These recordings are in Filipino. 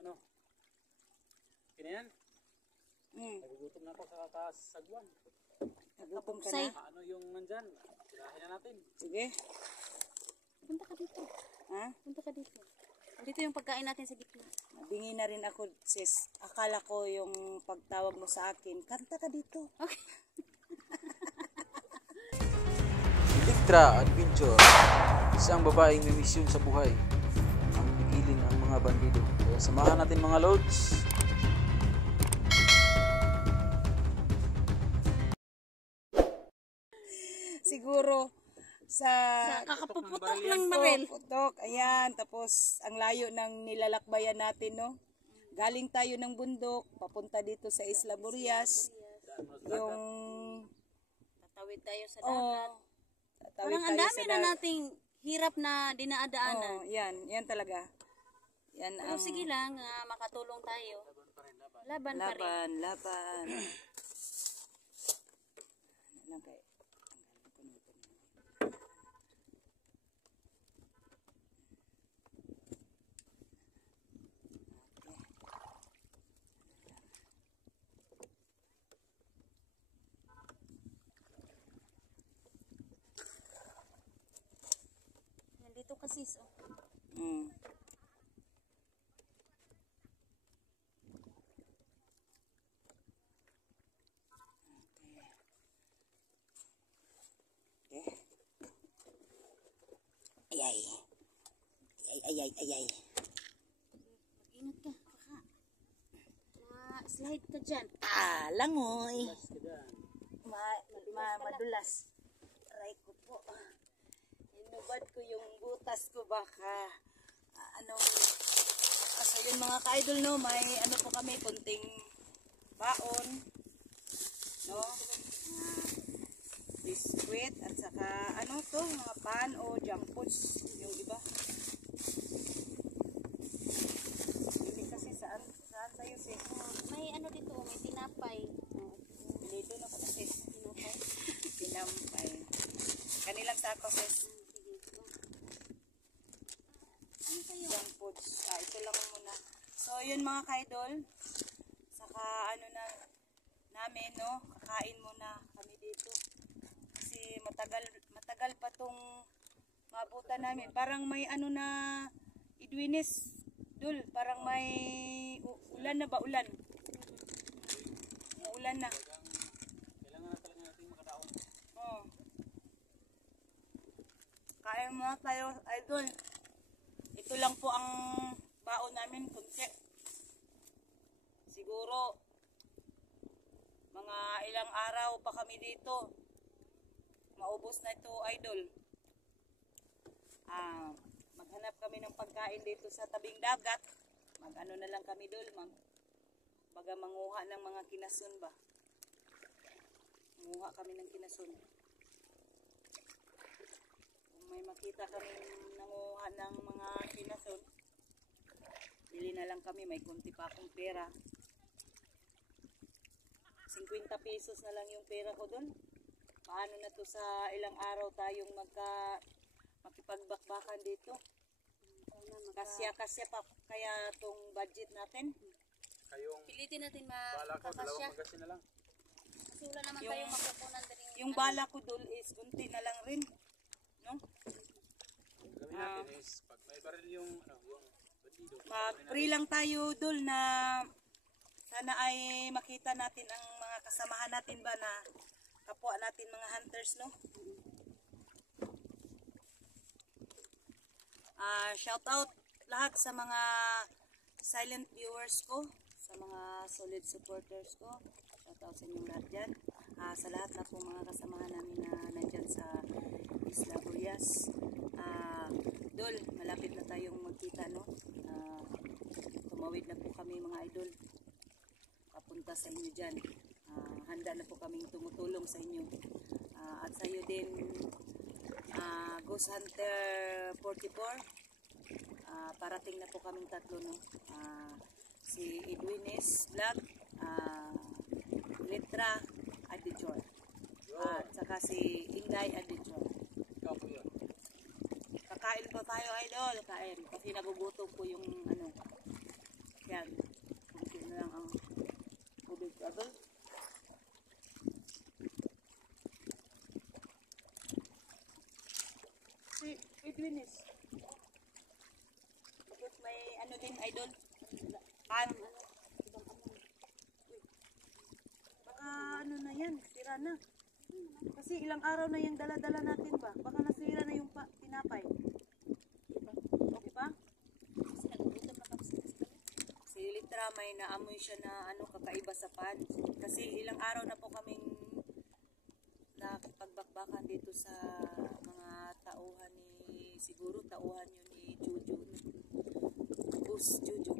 ano? Kinayan? Nagugutom na ako sa kasagwan. Nagutom ka Say. na? Ano yung nandyan? Tirahin na natin. Sige. Punta ka dito. Ha? Punta ka dito. Dito yung pagkain natin sa gitna. Nabingi na rin ako, sis. Akala ko yung pagtawag mo sa akin, kanta ka dito. Okay. Electra Adventure. Isang babaeng may misyon sa buhay ang pigilin ang mga bandido. Kaya samahan natin mga lods. Siguro sa Kakapuputok ng baril. putok, ayan, tapos ang layo ng nilalakbayan natin, no? Galing tayo ng bundok, papunta dito sa Isla Burias. Yung, Tatawid tayo sa oh, dagat. tatawid Parang ang tayo dami sa na dagat. nating hirap na dinaadaanan. Oh, yan talaga. Yan Pero ang sige lang, makatulong tayo. Laban pa rin. laban. Ano lang kay Nandito kasi, so. Ayay. Ayay. Mag-ingat ka, baka. Slide ka dyan. Langoy. Mas ka dyan. Madulas. Aray ko po. Inubad ko yung butas ko baka. So yun mga ka-idol, no, may ano po kami, kunting baon. No? Biskuit at saka ano to, mga pan o junk foods. Yung iba. Hindi kasi saan tayo sis? May ano dito, may tinapay. Dito na pala sis. Tinapay? Pinampay. Kanilang sako sis. Ano kayo? Junk foods. Ito lang muna. So yun mga kaidol. Saka ano na namin, no, kakain muna kami dito. Kasi matagal pa tong mabutan namin. Parang may ano na Idwinis. Dul, parang may ulan na ba? Ulan. Ulan na. Kailangan na talaga natin makadaon. Oh. Kain muna tayo, idol. Ito lang po ang baon namin, kunti. Siguro mga ilang araw pa kami dito. Maubos na ito, idol. Maghanap kami ng pagkain dito sa tabing dagat. Mag-ano na lang kami dul, baga manguha ng mga kinasun ba. Manguha kami ng kinasun. Kung may makita kami nanguha ng mga kinasun, bili na lang kami, may kunti pa akong pera. 50 pesos na lang yung pera ko doon. Paano na to sa ilang araw tayong makipagbakbakan dito? Kasya pa kaya tong budget natin. Kayong Pilitin natin bala ko, makakasya. dalawang magasin na lang. Kasi wala naman tayong magkukunan din. Yung bala ko doon is kunti na lang rin. No? Ang gawin natin is, pag may baril yung, yung bandido. Mag-pray lang tayo doon na sana ay makita natin ang mga kasamahan natin ba na kapwa natin mga hunters, no? Shout out lahat sa mga silent viewers ko, sa mga solid supporters ko. Shout out sa inyong lahat dyan. Sa lahat na po mga kasamahan namin na nandyan sa Isla Burias. Dol, malapit na tayong magkita, no? Tumawid na po kami mga idol. Papunta sa inyo dyan. Handa na po kaming tumutulong sa inyo. At sa iyo din, Ghost Hunter 44. Parating na po kaming tatlo, no? Si Edwines Vlog, Electra Adventure, at saka si Inday Adventure. Ikaw po yun. Kakain pa tayo, idol. Kain. Kasi nagugutom po yung ano. Kaya Gagal? Si Edwinis. Tapos may ano din, idol. Pan. Baka ano na yan, sira na. Kasi ilang araw na yung dala-dala natin ba? Baka nasira na yung tinapay. Okay pa? Kasi nagugutom na kami sa Si Litra may naamoy siya na ano kakaiba sa pan. Kasi ilang araw na po kaming nakipagbakbakan dito sa mga tauhan ni, siguro tauhan yun ni Juju. Boss Juju.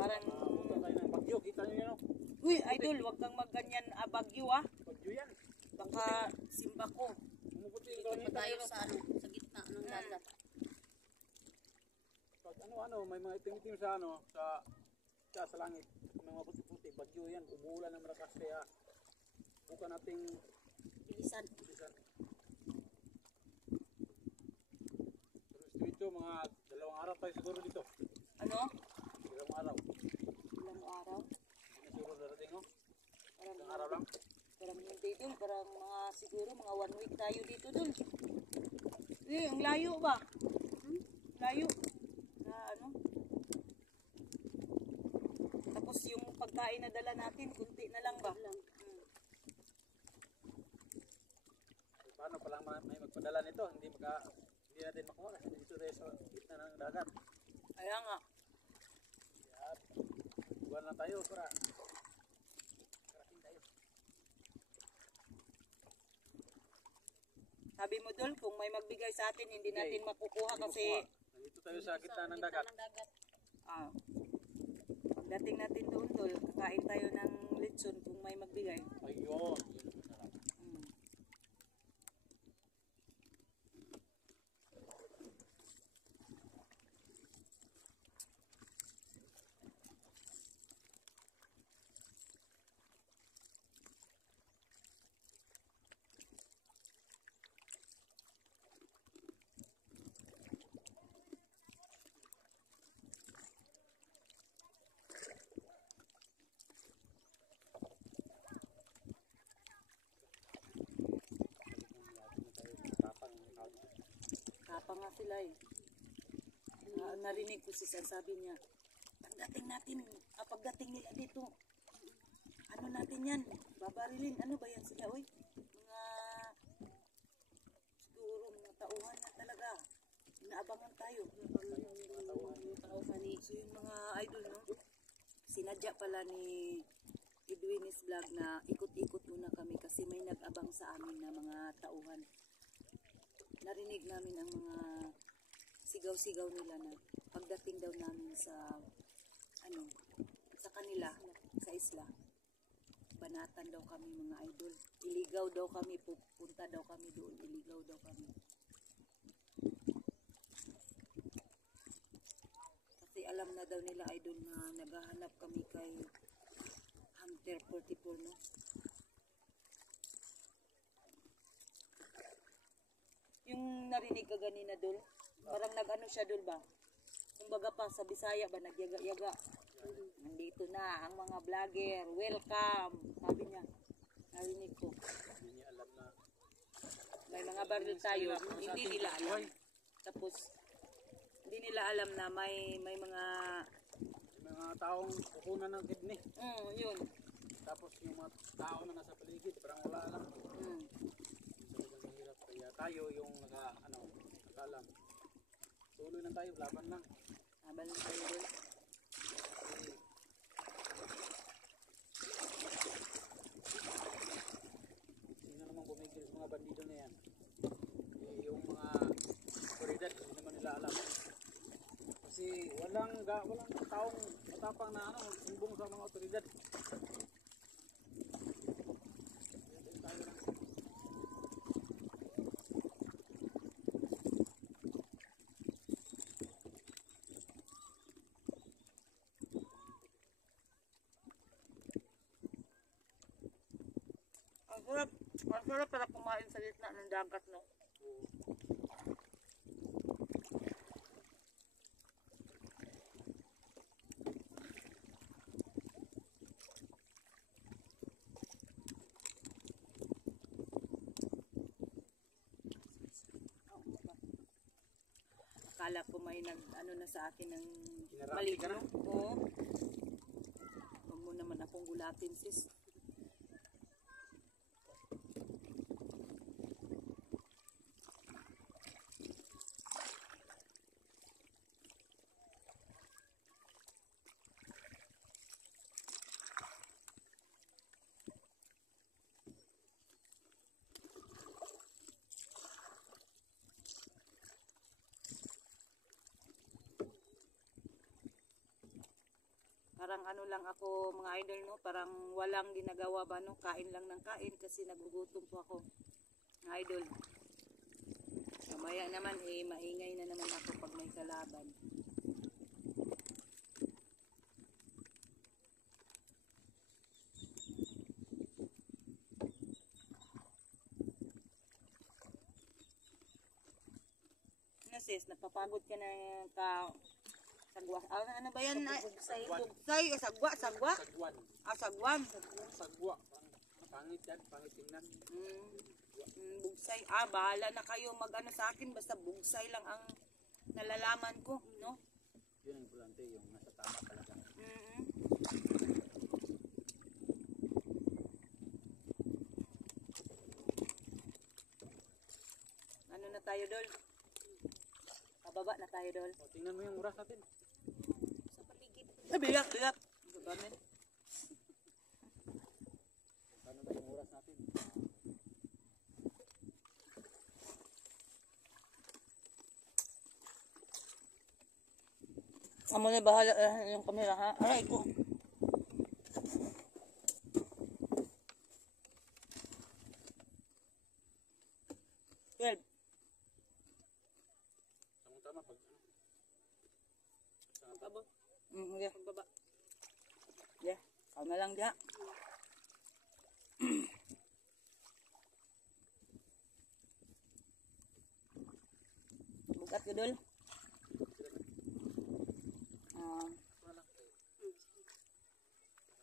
Parang, Punta tayo ng Bagyo. Kita niyo yan, oh. uy idol, wag kang magganyan Bagyo ah. Bagyo yan. Baka simba ko. Pumuputi yung Dito kalangitan tayo yun, oh. sa sa gitna ng dagat. Pag ano, may mga itim-itim sa sa langit. May mga puti-puti. Bagyo yan. Umuulan ng malakas kaya buka nating Bilisan. bilisan. Pero dito, mga 2 araw tayo siguro dito. Ano? 2 araw. Ilang araw? Hindi na siguro darating, oh. Parang, 1 araw lang. parang hindi dun. Parang mga siguro mga 1 week tayo dito dun. Eh, ang layo ba? Layo. Na ano? Tapos yung pagkain na dala natin, kunti na lang ba? Paano palang may magpadala nito? Hindi natin makuha kasi dito tayo sa gitna ng dagat. Kaya nga. Kaya buwan lang tayo para karating tayo. Sabi mo dul, kung may magbigay sa atin, hindi Bigay. natin makukuha Hindi kasi makuha. Nandito tayo sa gitna ng dagat. ah, pagdating natin doon dul, kakain tayo ng lechon kung may magbigay. Ayun. Yun ang masarap. Mm. Tapang nga sila eh. Narinig ko si Sir, sabi niya, pagdating nila dito, ano natin yan, babarilin, ano ba yan sila, oy? Mga, siguro, mga tauhan na talaga. Inaabangan tayo. So yung mga idol, no? Sinadya pala ni Edwinis Vlog na ikot-ikot muna kami kasi may nag-abang sa amin na mga tauhan. Narinig namin ang mga sigaw-sigaw nila na pagdating daw namin sa sa kanila, sa isla. Banatan daw kami mga idol. Iligaw daw kami, pupunta daw kami doon, iligaw daw kami. Kasi alam na daw nila idol na naghahanap kami kay Hunter 44, no? Yung narinig ka ganina dul, parang nag-ano siya dul ba? Kumbaga pa sa Bisaya ba, nagyaga-yaga. Nandito na ang mga vlogger, welcome, sabi niya. Narinig ko. Hindi niya alam na May mga baril tayo, hindi nila alam. Tapos, hindi nila alam na may mga, may mga taong kukunan ng kidney. yun. Tapos yung mga tao na nasa paligid, parang wala alam. Talagang mahirap. Kaya tayo yung nag-alam. Tuloy lang tayo, laban lang. Habal na tayo dul. Kasi sino namang bumigil sa mga bandido na yan? Eh, yung mga otoridad, hindi naman nila alam. Kasi walang taong matapang na sumbong sa mga otoridad. Ang sarap para kumain sa gitna ng dagat, no? akala ko may nag ano na sa akin ng Kinarami mali ka na? Oo. Huwag mo naman akong gulatin, sis. Parang ano lang ako mga idol no, parang walang ginagawa ba no, kain lang ng kain kasi nagugutom po ako. Mga idol. Mamaya naman maingay na naman ako pag may kalaban. Ano sis, napapagod ka na sagwa. Ano ba yan? Bugsay. Bugsay. Sagwa. Sagwa. Sagwan. Sagwan. Sagwa. Pangit yan. Pangit tingnan. Bugsay. Bahala na kayo mag-ano sa akin. Basta bugsay lang ang nalalaman ko. No? Yun ang importante. Yung nasa tama talaga. Ano na tayo, Dol? Pababa na tayo, Dol. O, tingnan mo yung oras natin. Sa paligid. Bigat. Baba men. Paano ba yung oras natin? Amo na bahala yung camera ha. Aray ko. Well, Tama pag ano. Baba. yeah. Pagbaba. Yeah, kau na lang dia. Bukat ke Dol?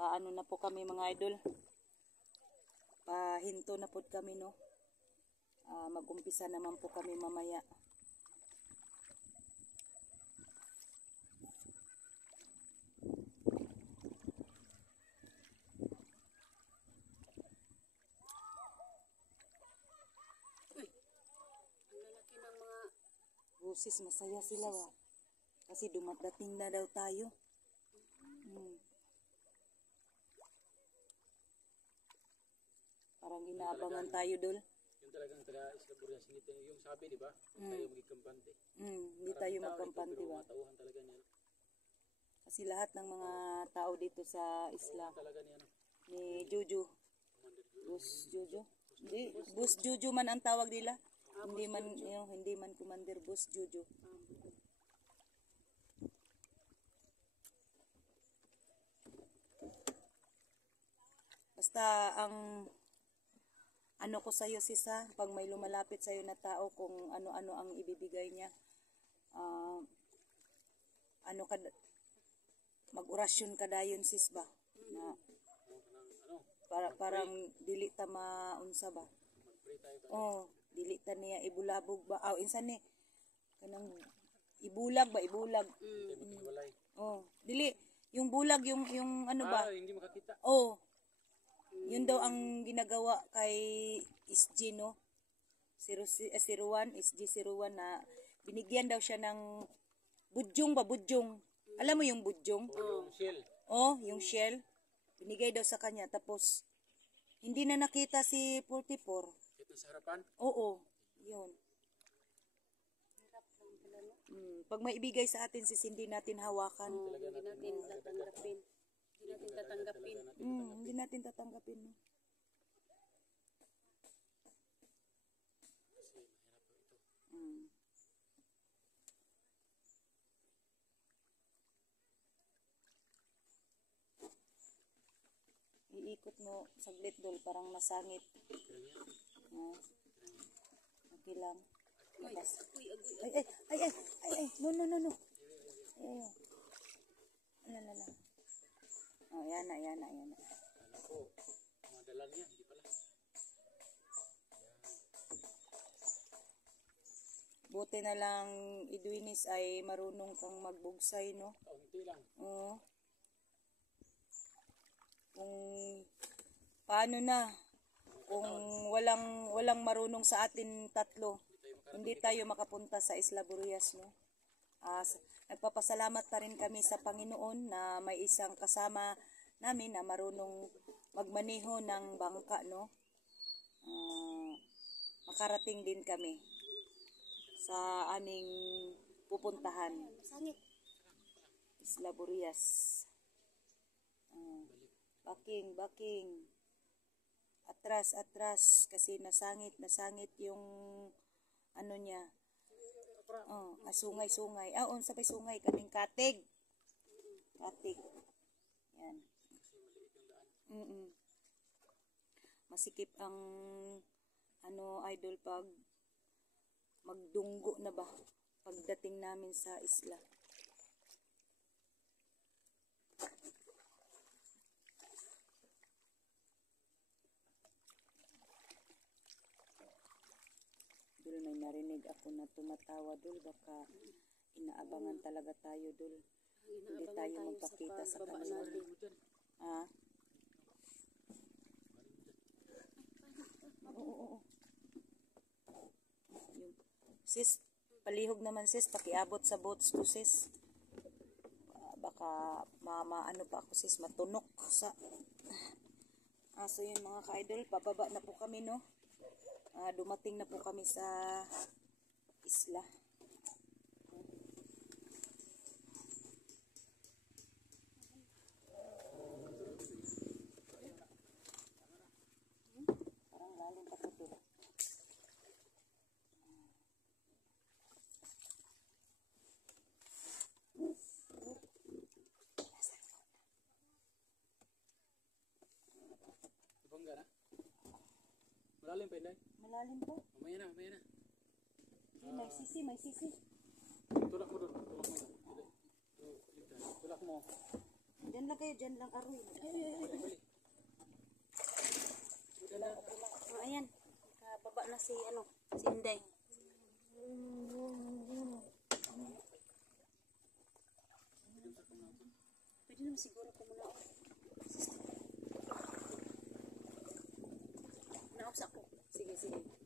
Paano na po kami mga idol? Pahinto na po kami no. Mag-umpisa naman po kami mamaya. Ang lalaki ng mga Busis, masaya sila ba? Kasi dumadating na daw tayo. Parang inaabangan tayo, Dol. Yung talagang taga-Isla Burias. Yung sabi, di ba? Tayo magikampante. Hindi tayo magkampante ba? Matauhan talaga niya. Kasi lahat ng mga tao dito sa isla Talaga niya. ni Juju. Bus Juju. Hindi, Bus Juju man ang tawag nila. Hindi man Commander Bus Juju. Basta ang ano ko sa'yo sisa, pag may lumalapit sa'yo na tao kung ano-ano ang ibibigay niya, mag-orasyon ka dayon sis ba? Na, parang dili ta maunsa ba? Oh, dili ta niya ibulabog ba? Insan ni kanang ibulag ba? Ibulag. Oh, dili yung bulag yung ano ba? Hindi makakita. Oh. Yun daw ang ginagawa kay SG no. 01 SG01 na binigyan daw siya ng budyong ba? Budyong. Alam mo yung budyong? Yung shell. Oh, yung shell. Binigay daw sa kanya. Tapos, hindi na nakita si 44. Ito sa harapan. Oo, yun. Pag may ibigay sa atin, sis, hindi natin hawakan. hindi natin tatanggapin. Hindi natin tatanggapin. Hindi natin tatanggapin. No? Iikot mo saglit dol, parang masangit. Okay lang. Ay, no. Alala. Oh, yan na. Ano po, mga dalang niya, hindi pala. Buti na lang, Edwinis, ay marunong kang magbugsay, no? Kaunti lang. Oo. Kung paano na, kung walang marunong sa atin tatlo, hindi tayo makapunta sa Isla Burias, no? Nagpapasalamat pa rin kami sa Panginoon na may isang kasama namin na marunong magmaneho ng bangka, no? Makarating din kami sa aming pupuntahan. Isla Burias. Baking. Atras. Kasi nasangit yung ano niya. Sungay. Sabay sungay. Kaming katig. Yan. Masikip ang idol pag magdunggo na ba pagdating namin sa isla. Dul, may narinig ako na tumatawa, Dul. Baka inaabangan talaga tayo, Dul. Hindi tayo magpakita sa kanila. Oo. Sis, palihog naman sis, pakiabot sa boats ko sis. Baka ano pa ako sis, matunok sa... So yun mga ka-idol, pababa na po kami, no? Dumating na po kami sa isla. Parang lalim pa po ito. Bangga na. Malalim pa yun. Malalim po. Mamaya na. May sisi. Tulak mo doon. Tulak mo. Diyan lang kayo, diyan lang aroy. Ayan. Baba na si Inday. Pwede naman siguro ko muna ako. Naops ako. Sige.